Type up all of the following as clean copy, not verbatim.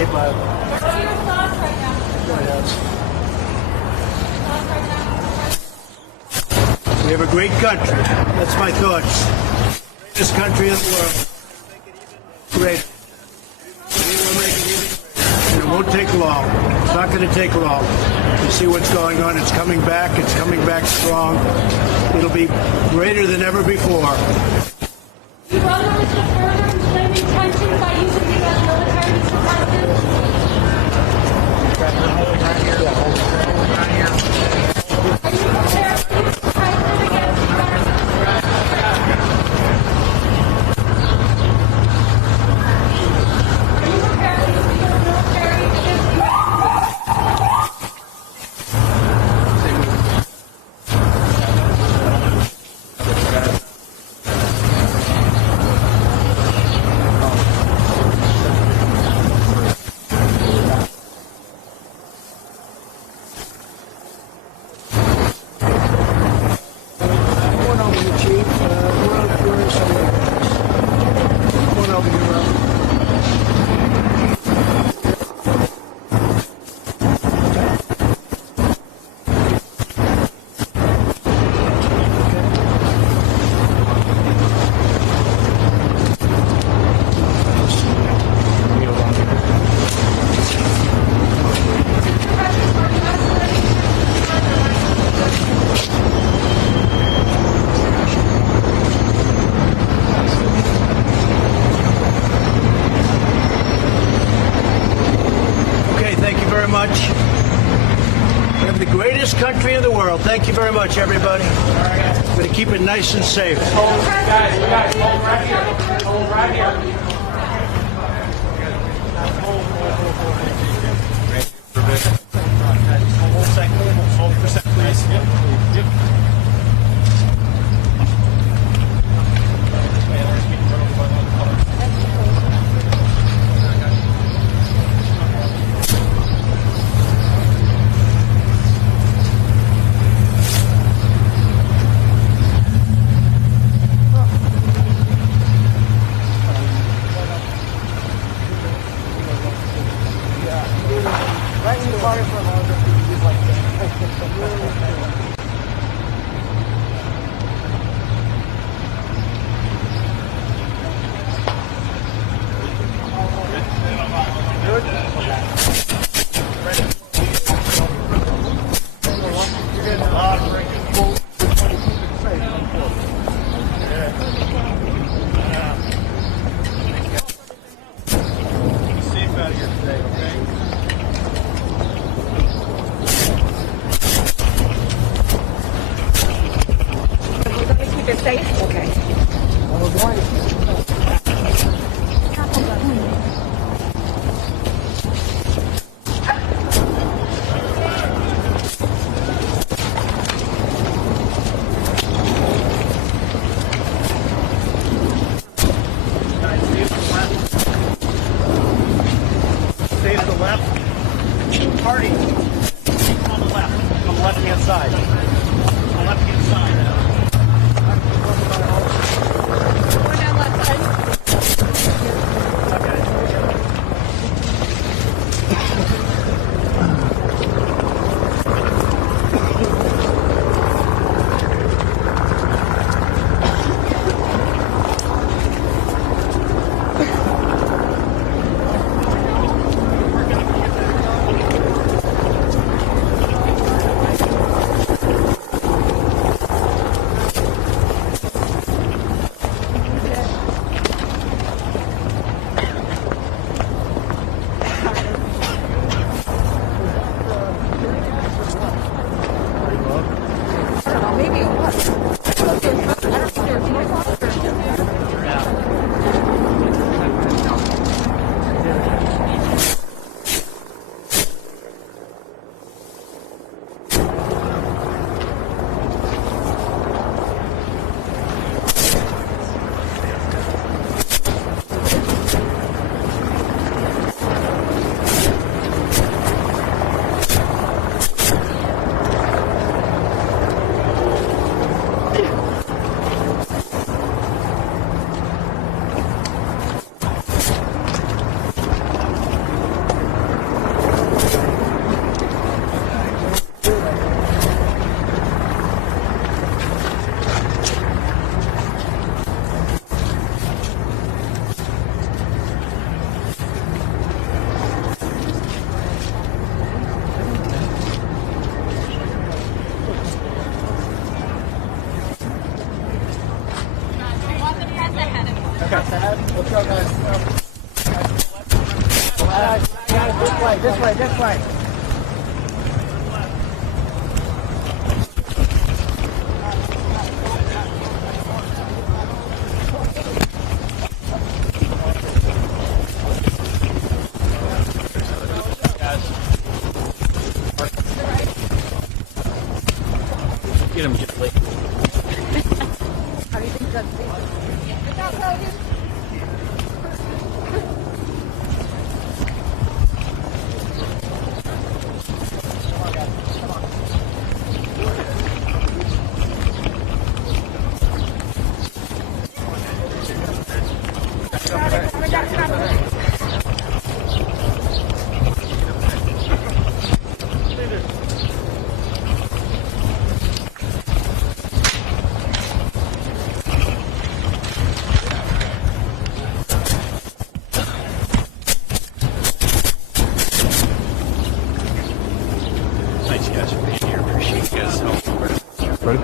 Hey, bud. We have a great country. That's my thoughts. Greatest country in the world. Great. We will make it even greater. And it won't take long. It's not going to take long. You see what's going on. It's coming back. It's coming back strong. It'll be greater than ever before. You run over to further inflaming tension by using the U.S. military to suppress it? Are you prepared to use the president against the much. We have the greatest country in the world. Thank you very much, everybody. We're going to keep it nice and safe. Guys, hold right here. Hold right here. Hold a second. Hold for a second, please. Yep. This way. Get him gently. How do you think that's Thanks, guys, for being here. Appreciate you guys' help. Ready?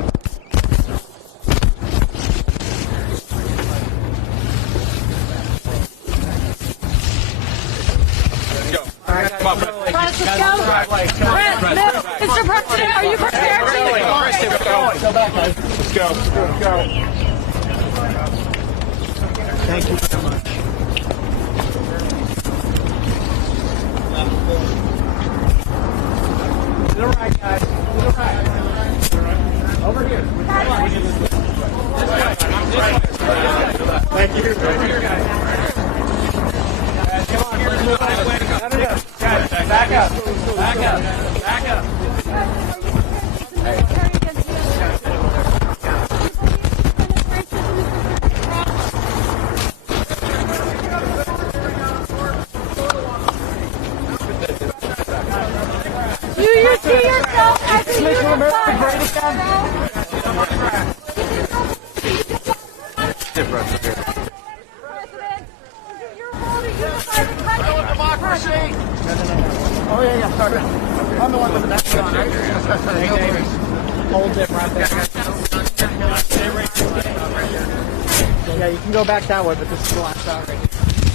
Come on, Brett. Let's go. Brett, Mr. President, are you prepared to? Let's go. Thank you very much. to the right, guys? To the right. Over here. Thank you. Come on, let's move on. Back up. You see yourself as a unified. President, you're holding unified democracy. Oh, yeah, sorry. I'm the one with the next on, right? Hey, David. Hold it right there. Yeah, you can go back that way, but this is the last shot right here.